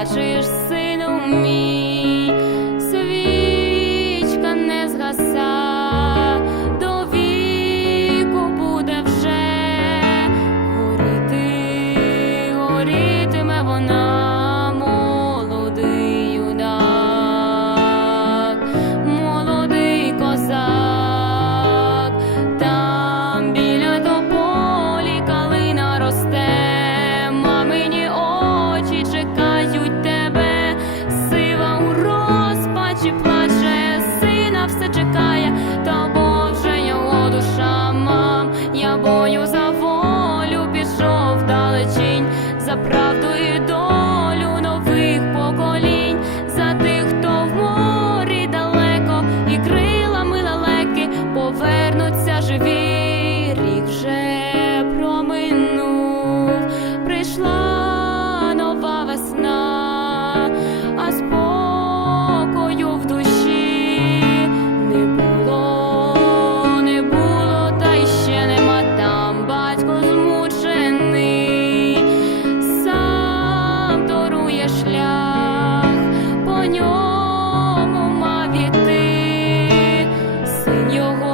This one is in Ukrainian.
плачеш, сину мій, свічка не згаса, до віку буде вже горіти, горітиме вона. змінює долю нових поколінь. your